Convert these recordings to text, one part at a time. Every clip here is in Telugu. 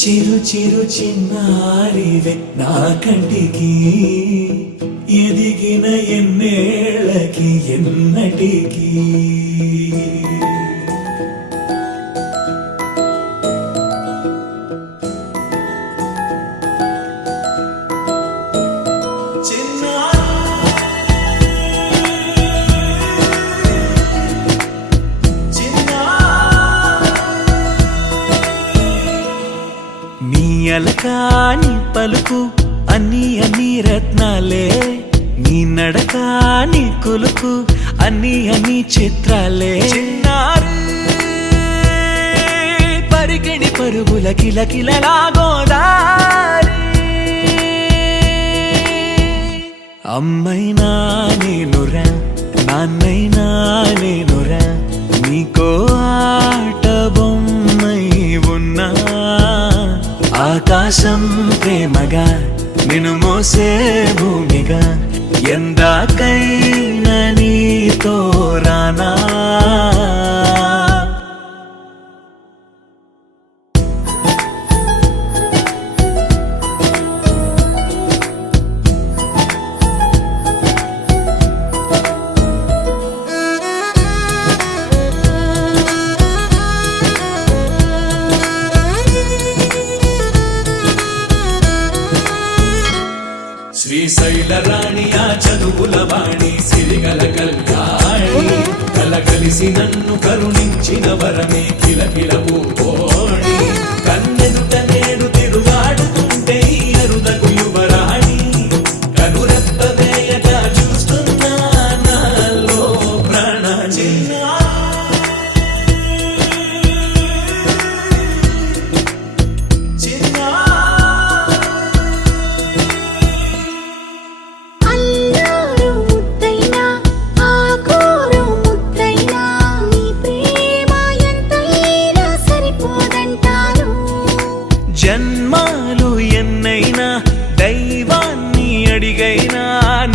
చిరు చిరు చిన్నారివే నా కంటికి ఎదిగిన ఎన్నేళ్ళకి ఎన్నటికి అలకాని పలుకు అన్ని అన్ని రత్నాలే నీ నడకాని కులుకు అన్ని అన్ని చిత్రాలే చిన్నారు పరికిణి పరుగుల కిలకిలలాగోదారి అమ్మైనా నేనురా నాన్నైనా నేనురా నీకో ఆట బొమ్మై ఉన్నా ఆకాశం ప్రేమగా నిన్ను మోసే భూమిగా ఎందాకైనా నీతో రానా శ్రీశైల రాణి ఆ చదువుల వాణి సిరిగల కళ్యాణి కలగలిసి నన్ను కరుణించిన వరమే కిలకిల పూకోణి కన్నెదుట నేడు తిరుగాడుతుంటే అరుదకు యువరాణి కనురెప్ప వేయగా చూస్తున్నా నాలో ప్రాణ జన్మాలు ఎన్నైనా దైవాన్ని అడిగైనా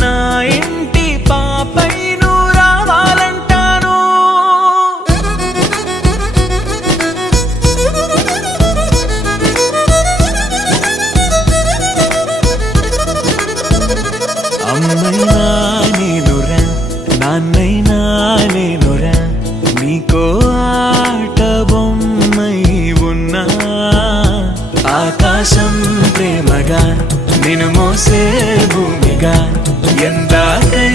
నా ఇంటి పాపై నువ్వు రావాలంటాను అమ్మైనా నేనురా నాన్నైనా నేనురా నీకో ఆట బొమ్మై ఉన్నా ఆకాశం ప్రేమగా నిన్ను మోసే భూమిగా ఎందాకై